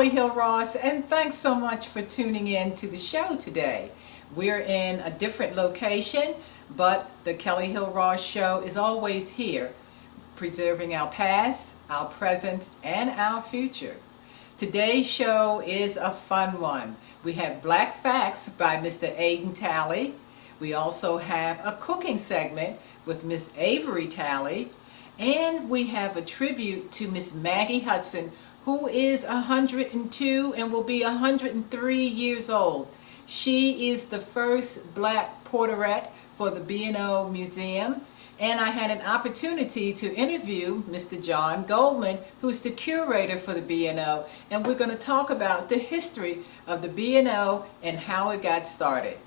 Kelly Hill Ross, and thanks so much for tuning in to the show today. We're in a different location, but the Kelly Hill Ross show is always here, preserving our past, our present, and our future. Today's show is a fun one. We have Black Facts by Mr. Aiden Talley. We also have a cooking segment with Miss Avery Talley. And we have a tribute to Miss Maggie Hudson, who is 102 and will be 103 years old. She is the first black porterette for the B&O Museum. And I had an opportunity to interview Mr. John Goldman, who's the curator for the B&O. And we're going to talk about the history of the B&O and how it got started.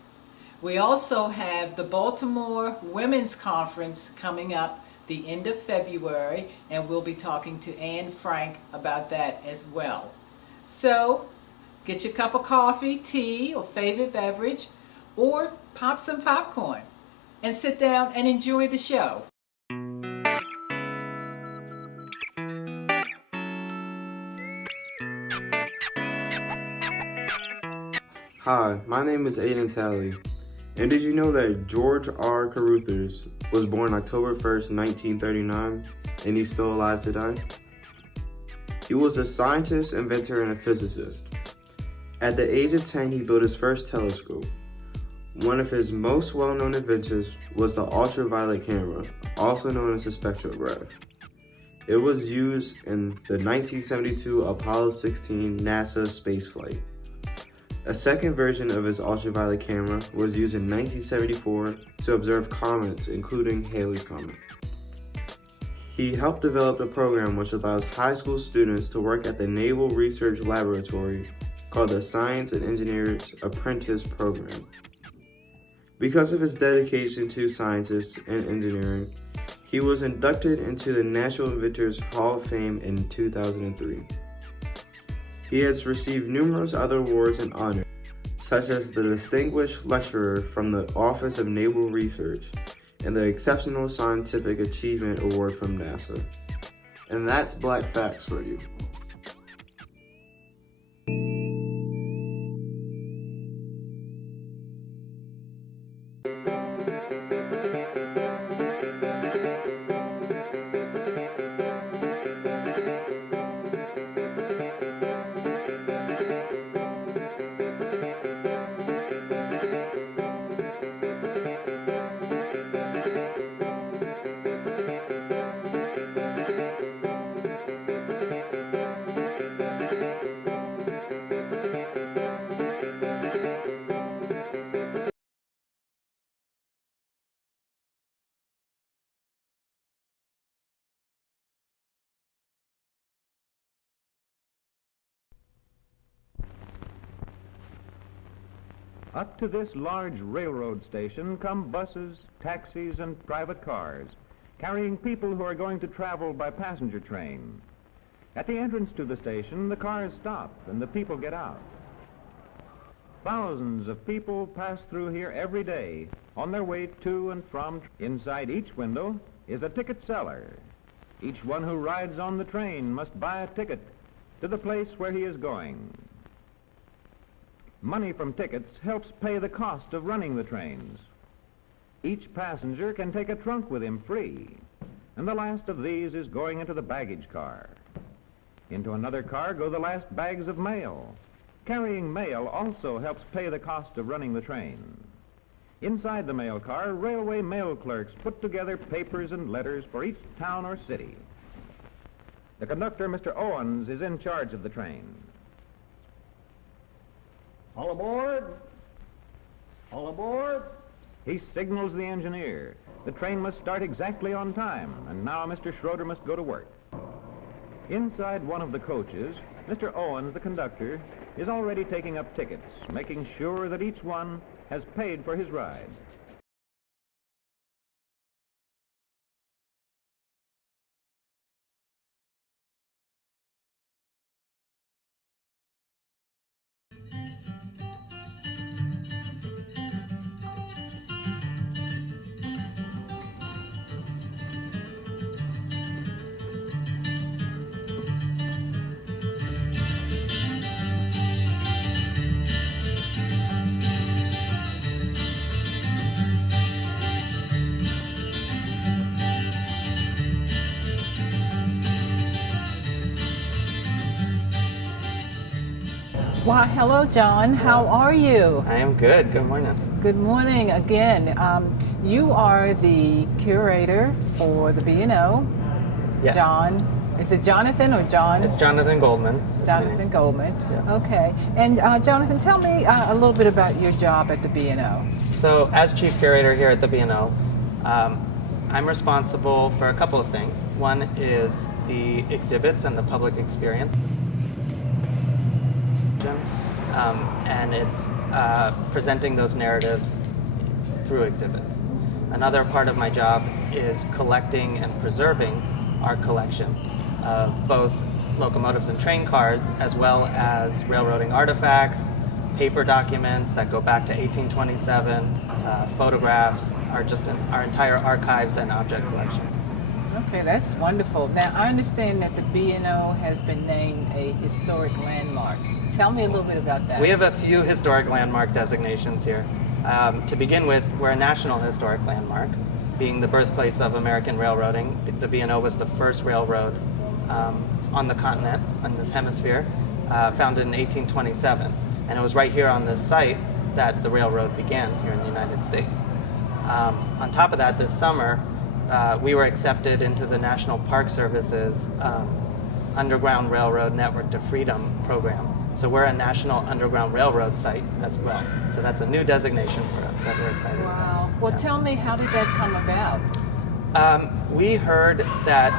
We also have the Baltimore Women's Conference coming up the end of February, and we'll be talking to Anne Frank about that as well. So get your cup of coffee, tea, or favorite beverage, or pop some popcorn and sit down and enjoy the show. Hi, my name is Aiden Talley. And did you know that George R. Caruthers was born October 1st, 1939, and he's still alive today? He was a scientist, inventor, and a physicist. At the age of 10, he built his first telescope. One of his most well-known inventions was the ultraviolet camera, also known as a spectrograph. It was used in the 1972 Apollo 16 NASA spaceflight. A second version of his ultraviolet camera was used in 1974 to observe comets, including Halley's Comet. He helped develop a program which allows high school students to work at the Naval Research Laboratory called the Science and Engineers Apprentice Program. Because of his dedication to scientists and engineering, he was inducted into the National Inventors Hall of Fame in 2003. He has received numerous other awards and honors, such as the Distinguished Lecturer from the Office of Naval Research and the Exceptional Scientific Achievement Award from NASA. And that's Black Facts for you. Up to this large railroad station come buses, taxis, and private cars, carrying people who are going to travel by passenger train. At the entrance to the station, the cars stop and the people get out. Thousands of people pass through here every day on their way to and from. Inside each window is a ticket seller. Each one who rides on the train must buy a ticket to the place where he is going. Money from tickets helps pay the cost of running the trains. Each passenger can take a trunk with him free, and the last of these is going into the baggage car. Into another car go the last bags of mail. Carrying mail also helps pay the cost of running the train. Inside the mail car, railway mail clerks put together papers and letters for each town or city. The conductor, Mr. Owens, is in charge of the train. All aboard! All aboard! He signals the engineer. The train must start exactly on time, and now Mr. Schroeder must go to work. Inside one of the coaches, Mr. Owens, the conductor, is already taking up tickets, making sure that each one has paid for his ride. Well, hello, John. How are you? I am good. Good morning. Good morning again. You are the curator for the B&O. Yes. John, is it Jonathan or John? It's Jonathan Goldman. Jonathan Goldman. Yeah. Okay. And Jonathan, tell me a little bit about your job at the B&O. So, as chief curator here at the B&O, I'm responsible for a couple of things. One is the exhibits and the public experience. And it's presenting those narratives through exhibits. Another part of my job is collecting and preserving our collection of both locomotives and train cars, as well as railroading artifacts, paper documents that go back to 1827, photographs, our entire archives and object collection. Okay, that's wonderful. Now, I understand that the B&O has been named a historic landmark. Tell me a little bit about that. We have a few historic landmark designations here. To begin with, we're a national historic landmark, being the birthplace of American railroading. The B&O was the first railroad on the continent, on this hemisphere, founded in 1827. And it was right here on this site that the railroad began here in the United States. On top of that, this summer, we were accepted into the National Park Service's Underground Railroad Network to Freedom program. So we're a National Underground Railroad site as well. So that's a new designation for us that we're excited about. Wow. Well, Yeah. tell me, how did that come about? We heard that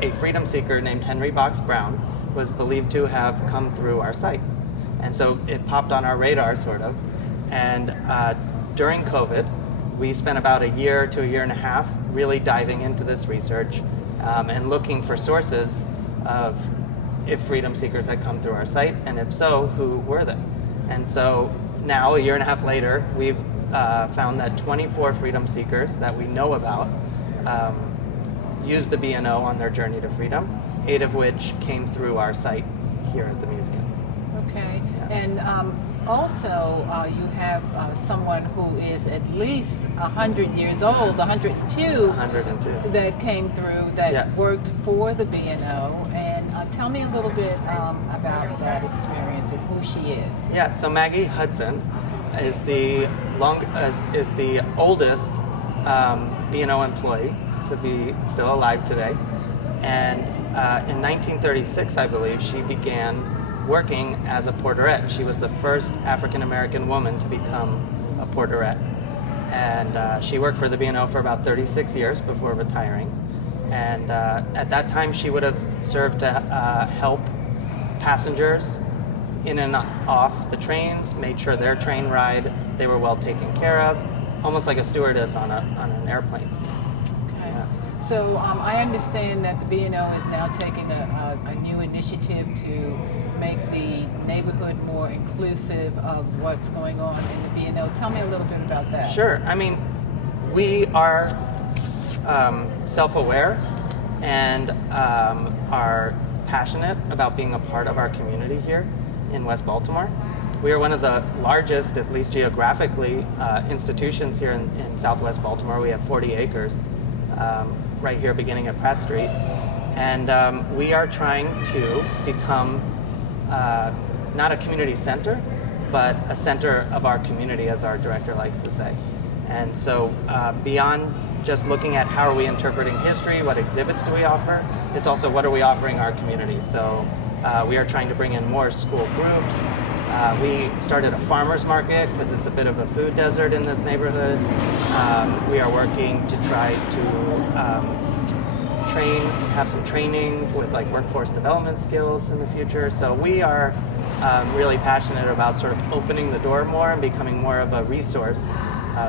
a freedom seeker named Henry Box Brown was believed to have come through our site. And so it popped on our radar, sort of. And during COVID, we spent about a year to a year and a half really diving into this research and looking for sources of if freedom seekers had come through our site, and if so, who were they? And so now, a year and a half later, we've found that 24 freedom seekers that we know about used the B&O on their journey to freedom, 8 of which came through our site here at the museum. Okay. Yeah. And also, you have someone who is at least 100 years old, 102, 102. that came through, that Yes. worked for the B&O. And tell me a little bit about that experience and who she is. Yeah, so Maggie Hudson is the oldest B&O employee to be still alive today. And in 1936, I believe, she began working as a porterette. She was the first African-American woman to become a porterette. And she worked for the B&O for about 36 years before retiring. And at that time, she would have served to help passengers in and off the trains, made sure their train ride, they were well taken care of, almost like a stewardess on an airplane. Okay. Yeah. So I understand that the B&O is now taking a new initiative to make the neighborhood more inclusive of what's going on in the B&O. Tell me a little bit about that. Sure. I mean, we are self-aware and are passionate about being a part of our community here in West Baltimore. We are one of the largest, at least geographically, institutions here in Southwest Baltimore. We have 40 acres right here beginning at Pratt Street. And we are trying to become not a community center, but a center of our community, as our director likes to say. And so beyond just looking at how are we interpreting history, what exhibits do we offer, it's also what are we offering our community. So we are trying to bring in more school groups. We started a farmer's market because it's a bit of a food desert in this neighborhood. We are working to try to have some training with like workforce development skills in the future. So we are really passionate about sort of opening the door more and becoming more of a resource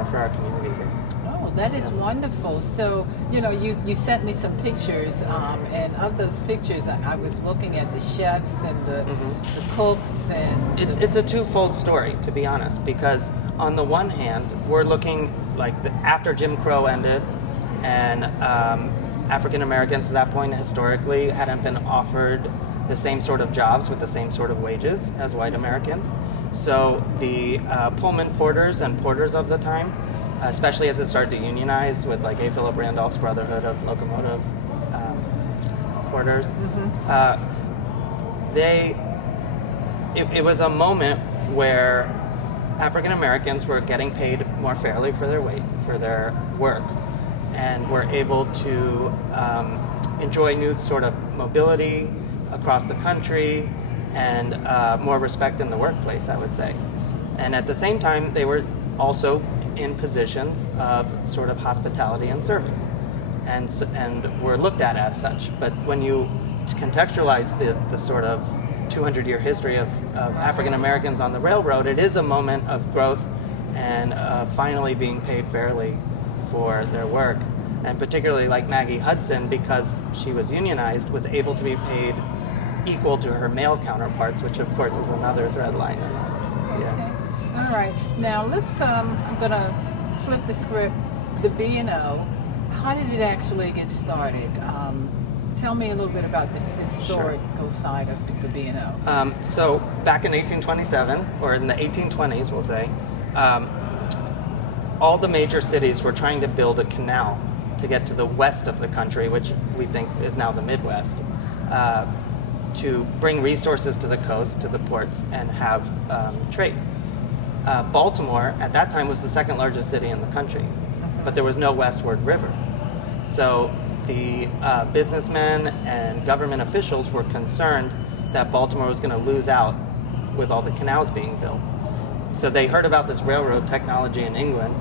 for our community here. Oh, that is wonderful. So, you know, you sent me some pictures, and of those pictures, I was looking at the chefs and the cooks, and It's a twofold story, to be honest, because on the one hand, we're looking like after Jim Crow ended, and African Americans at that point historically hadn't been offered the same sort of jobs with the same sort of wages as white Americans. So the Pullman porters and porters of the time, especially as it started to unionize with like A. Philip Randolph's Brotherhood of Locomotive Porters, it was a moment where African Americans were getting paid more fairly for their work, and were able to enjoy new sort of mobility across the country and more respect in the workplace, I would say. And at the same time, they were also in positions of sort of hospitality and service, and were looked at as such. But when you contextualize the sort of 200-year history of African Americans on the railroad, it is a moment of growth and finally being paid fairly for their work. And particularly like Maggie Hudson, because she was unionized, was able to be paid equal to her male counterparts, which of course is another thread line in all this. Yeah. Okay. All right. Now let's, I'm gonna flip the script. The B&O, how did it actually get started? Tell me a little bit about the historical side of the B&O. So back in 1827, or in the 1820s, we'll say, all the major cities were trying to build a canal to get to the west of the country, which we think is now the Midwest, to bring resources to the coast, to the ports, and have trade. Baltimore, at that time, was the second largest city in the country, but there was no westward river. So the businessmen and government officials were concerned that Baltimore was going to lose out with all the canals being built. So they heard about this railroad technology in England,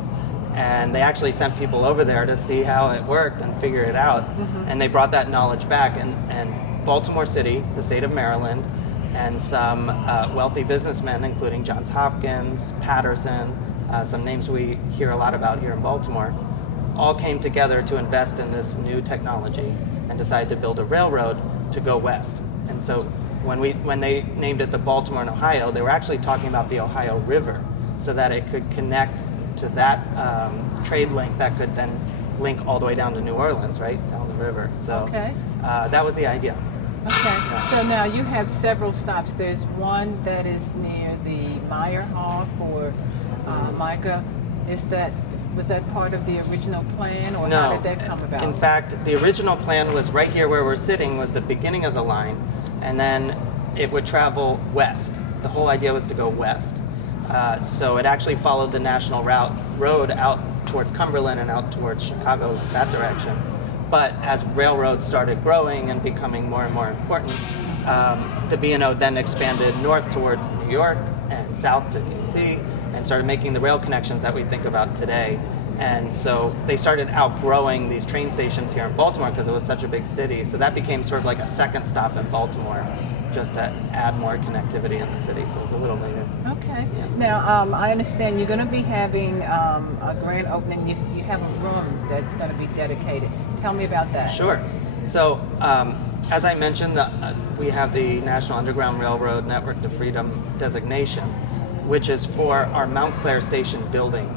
and they actually sent people over there to see how it worked and figure it out. And they brought that knowledge back, and Baltimore City, the state of Maryland, and some wealthy businessmen, including Johns Hopkins, Patterson, some names we hear a lot about here in Baltimore, all came together to invest in this new technology and decided to build a railroad to go west. And so when they named it the Baltimore and Ohio, they were actually talking about the Ohio River, so that it could connect to that trade link that could then link all the way down to New Orleans, right, down the river. So that was the idea. Okay, so now you have several stops. There's one that is near the Meyerhoff or Micah. Was that part of the original plan, or No. how did that come about? In fact, the original plan was right here where we're sitting was the beginning of the line, and then it would travel west. The whole idea was to go west. So it actually followed the national road out towards Cumberland and out towards Chicago, that direction. But as railroads started growing and becoming more and more important, the B&O then expanded north towards New York and south to DC, and started making the rail connections that we think about today. And so they started outgrowing these train stations here in Baltimore because it was such a big city. So that became sort of like a second stop in Baltimore, just to add more connectivity in the city. So it was a little later. Okay. Yeah. Now, I understand you're going to be having a grand opening. You have a room that's going to be dedicated. Tell me about that. Sure. So, as I mentioned, we have the National Underground Railroad Network to Freedom designation, which is for our Mount Clair Station building.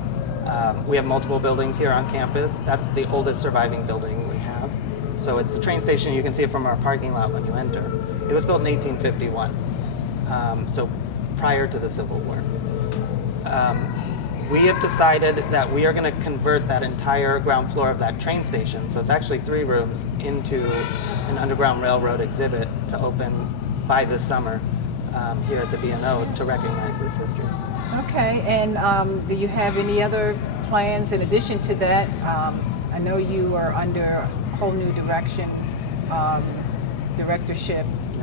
We have multiple buildings here on campus. That's the oldest surviving building we have. So it's a train station. You can see it from our parking lot when you enter. It was built in 1851, so prior to the Civil War. We have decided that we are going to convert that entire ground floor of that train station, so it's actually 3 rooms, into an Underground Railroad exhibit to open by this summer here at the B&O to recognize this history. Okay, and do you have any other plans in addition to that? I know you are under a whole new directorship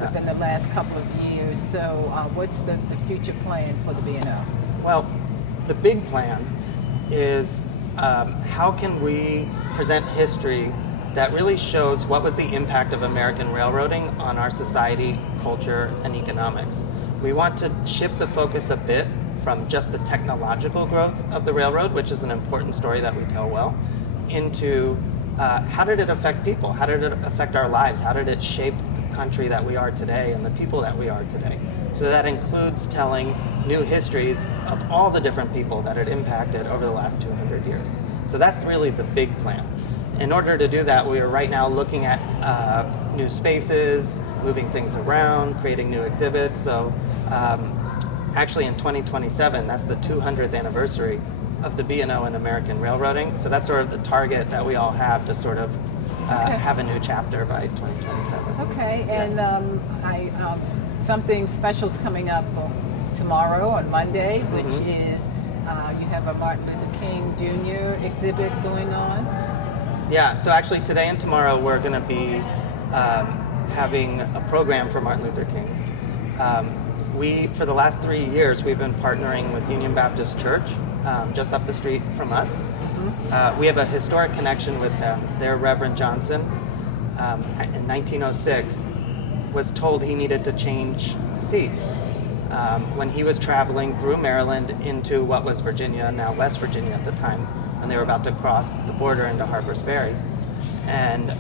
within the last couple of years, so what's the future plan for the B&O? Well, the big plan is how can we present history that really shows what was the impact of American railroading on our society, culture, and economics. We want to shift the focus a bit from just the technological growth of the railroad, which is an important story that we tell well, into how did it affect people? How did it affect our lives? How did it shape the country that we are today and the people that we are today? So that includes telling new histories of all the different people that it impacted over the last 200 years. So that's really the big plan. In order to do that, we are right now looking at new spaces, moving things around, creating new exhibits. So actually in 2027, that's the 200th anniversary of the B&O and American railroading. So that's sort of the target that we all have to sort of have a new chapter by 2027. Okay, and something special's coming up tomorrow on Monday, which is you have a Martin Luther King Jr. exhibit going on. Yeah, so actually today and tomorrow we're going to be having a program for Martin Luther King. For the last 3 years, we've been partnering with Union Baptist Church, just up the street from us. We have a historic connection with them. Their Reverend Johnson, in 1906, was told he needed to change seats when he was traveling through Maryland into what was Virginia, now West Virginia at the time, when they were about to cross the border into Harper's Ferry. And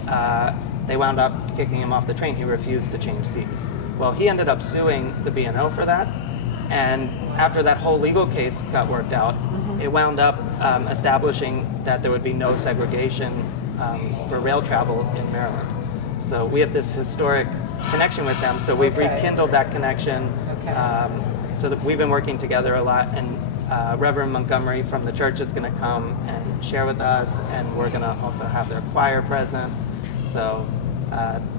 they wound up kicking him off the train. He refused to change seats. Well, he ended up suing the B&O for that, and after that whole legal case got worked out, it wound up establishing that there would be no segregation for rail travel in Maryland. So we have this historic connection with them, so we've rekindled that connection. So that we've been working together a lot, and Reverend Montgomery from the church is going to come and share with us, and we're going to also have their choir present. So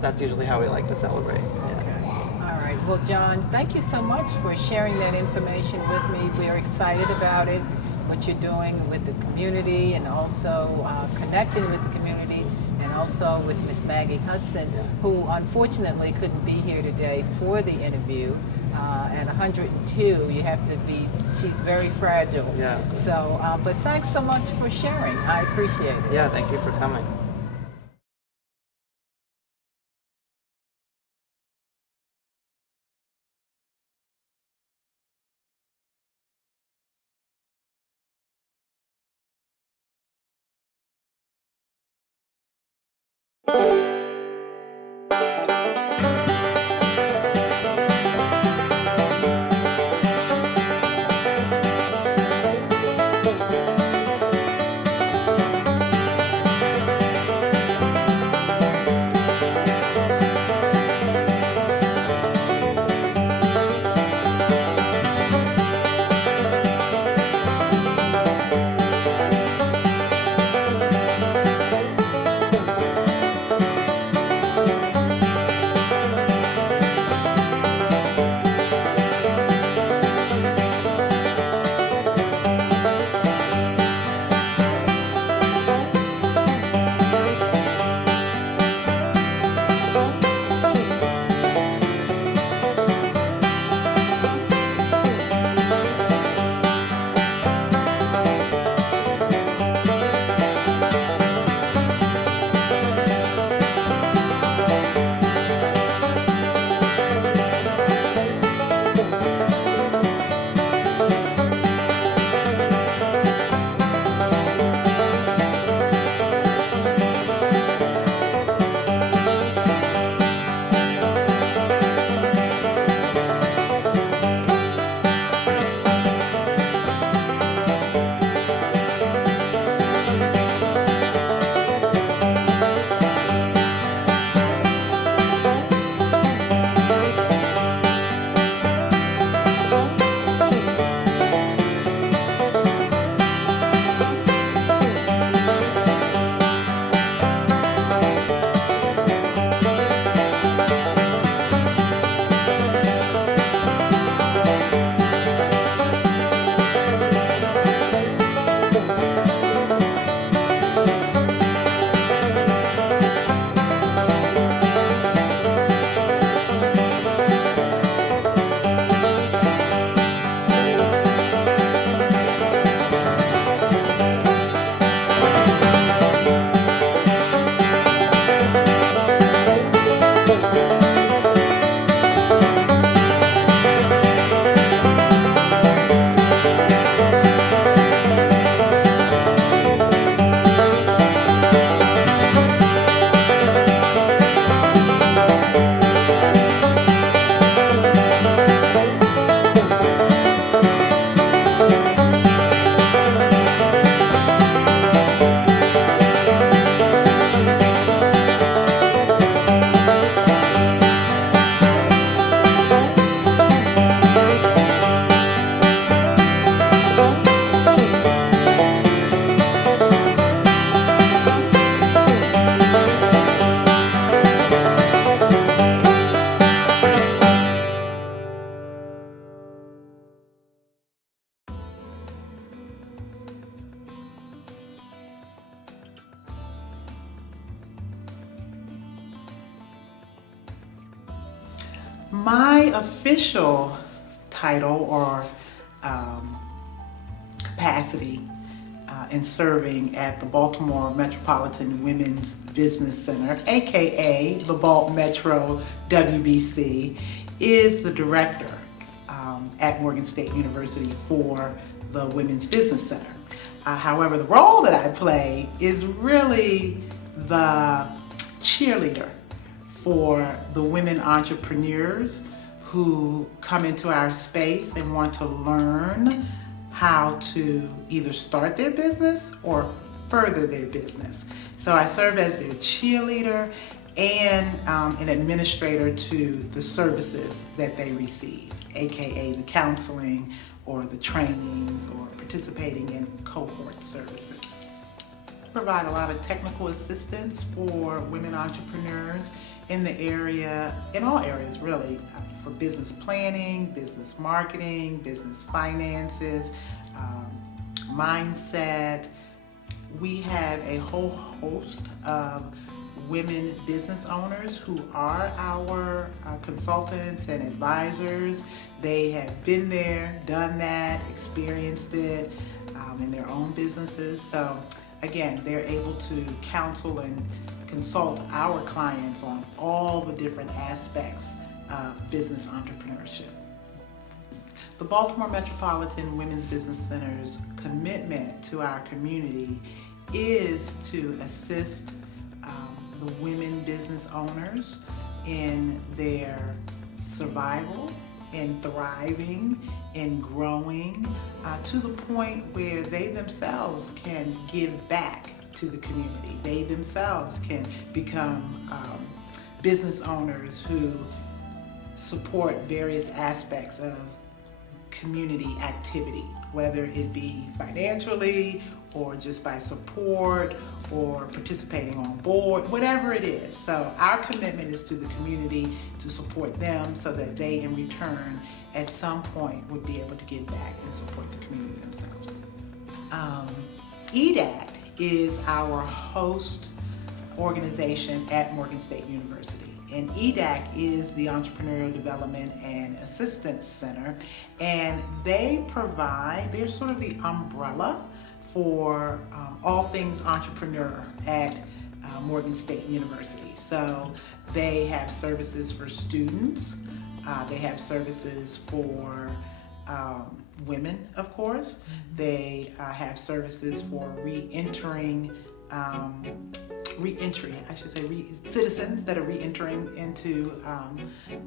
that's usually how we like to celebrate. Yeah. All right. Well, John, thank you so much for sharing that information with me. We're excited about it, what you're doing with the community, and also connecting with the community, and also with Miss Maggie Hudson, who unfortunately couldn't be here today for the interview. At 102, you have to be, she's very fragile. Yeah. So, but thanks so much for sharing. I appreciate it. Yeah, thank you for coming. My official title or capacity in serving at the Baltimore Metropolitan Women's Business Center, aka the Balt Metro WBC, is the director at Morgan State University for the Women's Business Center. However, the role that I play is really the cheerleader for the women entrepreneurs who come into our space and want to learn how to either start their business or further their business. So I serve as their cheerleader and an administrator to the services that they receive, aka the counseling or the trainings or participating in cohort services. Provide a lot of technical assistance for women entrepreneurs in the area, in all areas really, for business planning, business marketing, business finances, mindset. We have a whole host of women business owners who are our consultants and advisors. They have been there, done that, experienced it in their own businesses. So again, they're able to counsel and consult our clients on all the different aspects of business entrepreneurship. The Baltimore Metropolitan Women's Business Center's commitment to our community is to assist the women business owners in their survival, in thriving, in growing, to the point where they themselves can give back to the community. They themselves can become business owners who support various aspects of community activity, whether it be financially or just by support or participating on board, whatever it is. So our commitment is to the community to support them so that they in return at some point would be able to give back and support the community themselves. EDAC is our host organization at Morgan State University. And EDAC is the Entrepreneurial Development and Assistance Center, and they're sort of the umbrella for all things entrepreneur at Morgan State University. So they have services for students, they have services for women, of course. They have services for citizens that are re-entering into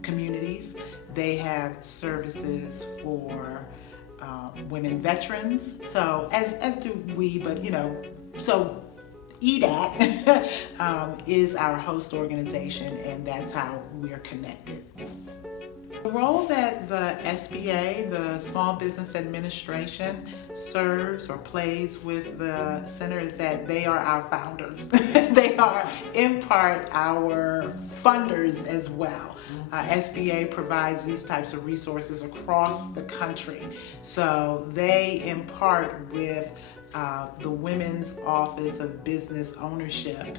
communities. They have services for women veterans. So as do we, but so EDAC is our host organization, and that's how we're connected. The role that the SBA, the Small Business Administration, serves or plays with the center is that they are our founders. They are, in part, our funders as well. SBA provides these types of resources across the country. So they, in part, with the Women's Office of Business Ownership,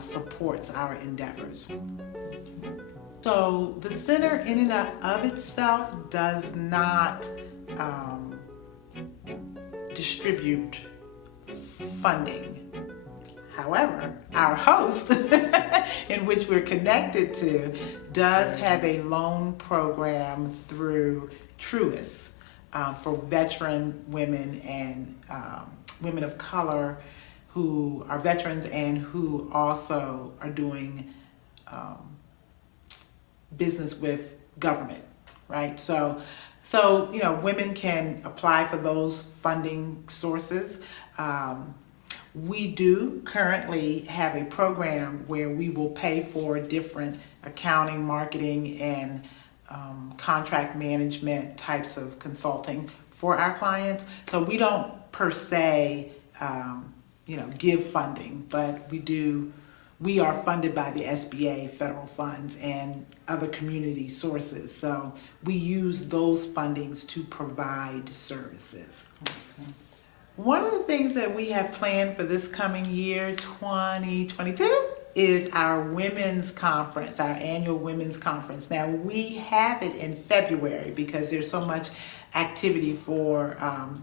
supports our endeavors. So the center in and of itself does not distribute funding. However, our host, in which we're connected to, does have a loan program through Truist for veteran women and women of color who are veterans and who also are doing business with government, right? So women can apply for those funding sources. We do currently have a program where we will pay for different accounting, marketing, and contract management types of consulting for our clients. So we don't per se, give funding, but we are funded by the SBA federal funds and other community sources. So we use those fundings to provide services. One of the things that we have planned for this coming year, 2022, is our women's conference, our annual women's conference. Now, we have it in February because there's so much activity for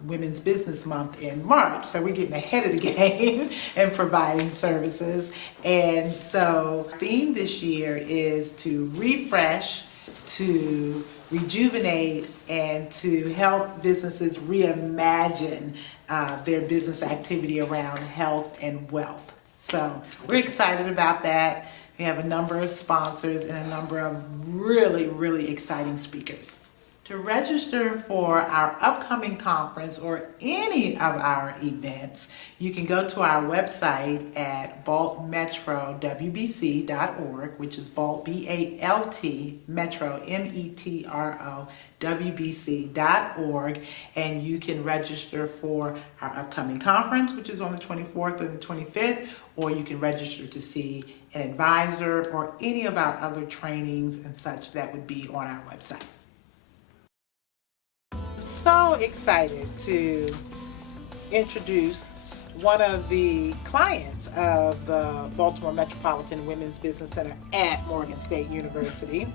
Women's Business Month in March. So we're getting ahead of the game and providing services. And so the theme this year is to refresh, to rejuvenate, and to help businesses reimagine their business activity around health and wealth. So we're excited about that. We have a number of sponsors and a number of really, really exciting speakers. To register for our upcoming conference or any of our events, you can go to our website at baltmetrowbc.org, which is Balt, B-A-L-T, Metro, M-E-T-R-O, WBC.org, and you can register for our upcoming conference, which is on the 24th and the 25th, or you can register to see an advisor or any of our other trainings and such that would be on our website. So excited to introduce one of the clients of the Baltimore Metropolitan Women's Business Center at Morgan State University,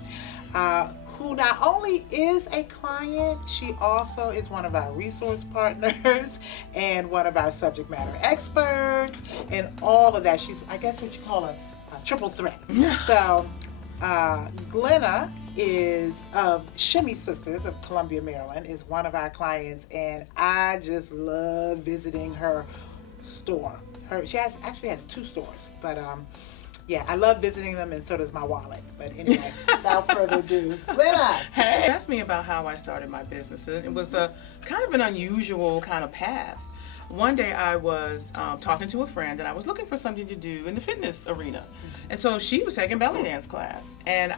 who not only is a client, she also is one of our resource partners and one of our subject matter experts and all of that. She's, I guess, what you call a triple threat. So Glenna is of Shimmy Sisters of Columbia, Maryland, is one of our clients, and I just love visiting her store. She actually has two stores, but yeah, I love visiting them, and so does my wallet. But anyway, without further ado, Glenna. Hey, asked me about how I started my business. It was a kind of an unusual kind of path. One day I was talking to a friend, and I was looking for something to do in the fitness arena. And so she was taking belly dance class. And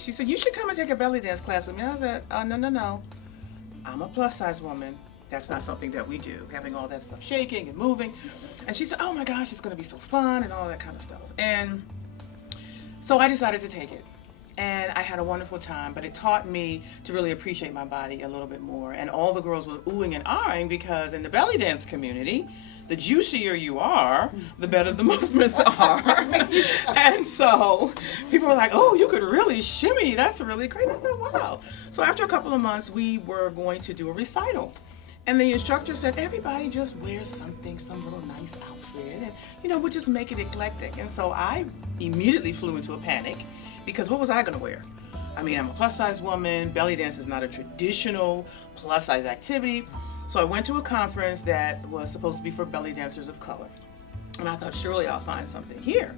she said, you should come and take a belly dance class with me. I said, no. I'm a plus size woman. That's not something that we do, having all that stuff shaking and moving. And she said, oh my gosh, it's going to be so fun and all that kind of stuff. And so I decided to take it. And I had a wonderful time, but it taught me to really appreciate my body a little bit more. And all the girls were oohing and ahhing because in the belly dance community, the juicier you are, the better the movements are. And so people were like, oh, you could really shimmy. That's really great. I thought, wow. So after a couple of months, we were going to do a recital. And the instructor said, everybody just wear something, some little nice outfit, and, we'll just make it eclectic. And so I immediately flew into a panic because what was I going to wear? I mean, I'm a plus size woman. Belly dance is not a traditional plus size activity. So I went to a conference that was supposed to be for belly dancers of color. And I thought, surely I'll find something here.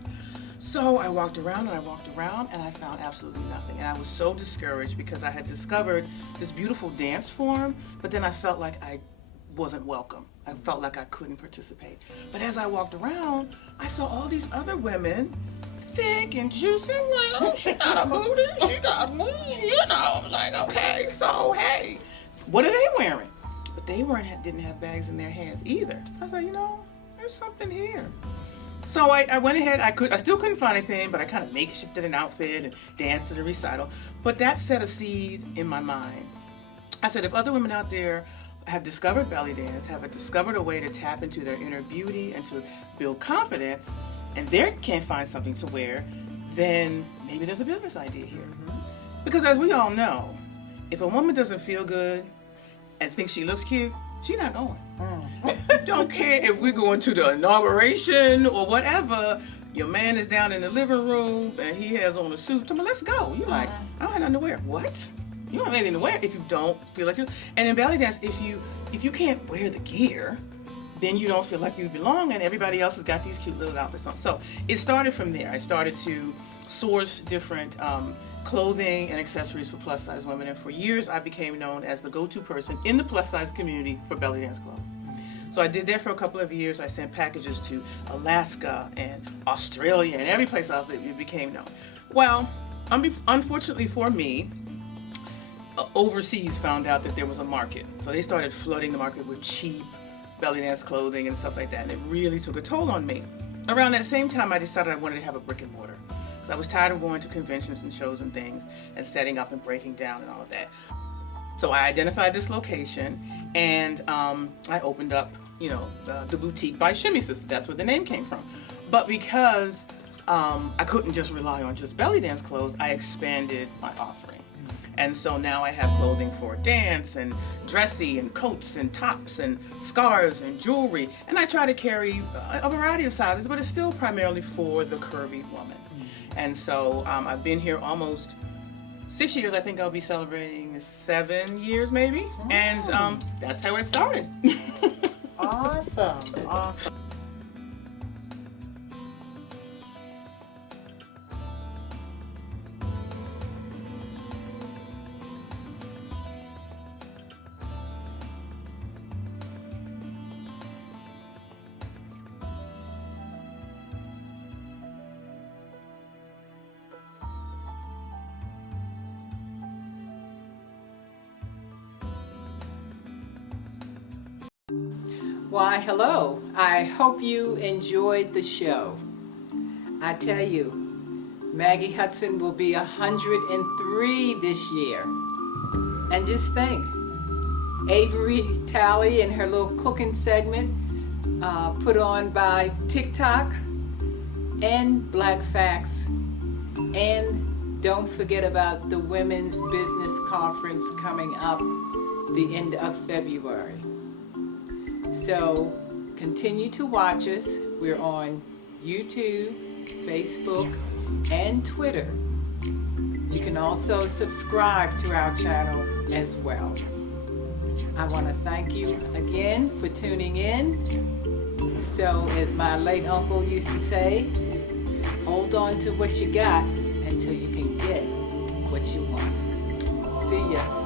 So I walked around and I found absolutely nothing. And I was so discouraged because I had discovered this beautiful dance form, but then I felt like I wasn't welcome. I felt like I couldn't participate. But as I walked around, I saw all these other women, thick and juicy. I'm like, oh, she got a booty, she got a booty, I'm like, okay, so hey, what are they wearing? But they didn't have bags in their hands either. So I was like, there's something here. So I went ahead, I still couldn't find anything, but I kind of makeshifted an outfit and danced to the recital. But that set a seed in my mind. I said, if other women out there have discovered belly dance, have discovered a way to tap into their inner beauty and to build confidence, and they can't find something to wear, then maybe there's a business idea here. Because as we all know, if a woman doesn't feel good and thinks she looks cute, she's not going. Don't care if we're going to the inauguration or whatever. Your man is down in the living room and he has on a suit. Tell me, let's go. You're like, I don't have nothing to wear. What? You don't have anything to wear if you don't feel like it. And in belly dance, if you can't wear the gear, then you don't feel like you belong, and everybody else has got these cute little outfits on. So it started from there. I started to source different clothing and accessories for plus size women, and for years I became known as the go-to person in the plus size community for belly dance clothes. So I did that for a couple of years. I sent packages to Alaska and Australia and every place else it became known. Well, unfortunately for me, overseas found out that there was a market. So they started flooding the market with cheap belly dance clothing and stuff like that, and it really took a toll on me. Around that same time, I decided I wanted to have a brick and mortar. So I was tired of going to conventions and shows and things and setting up and breaking down and all of that. So I identified this location, and I opened up, the boutique by Shimmy Sisters. That's where the name came from. But because I couldn't just rely on just belly dance clothes. I expanded my offering. And so now I have clothing for dance and dressy and coats and tops and scarves and jewelry. And I try to carry a variety of sizes, but it's still primarily for the curvy woman. And so I've been here almost 6 years. I think I'll be celebrating 7 years maybe. And that's how it started. Awesome, awesome. Why, hello. I hope you enjoyed the show. I tell you, Maggie Hudson will be 103 this year. And just think, Avery Talley and her little cooking segment put on by TikTok and Black Facts. And don't forget about the Women's Business Conference coming up the end of February. So continue to watch us. We're on YouTube, Facebook, and Twitter. You can also subscribe to our channel as well. I want to thank you again for tuning in. So as my late uncle used to say, hold on to what you got until you can get what you want. See ya.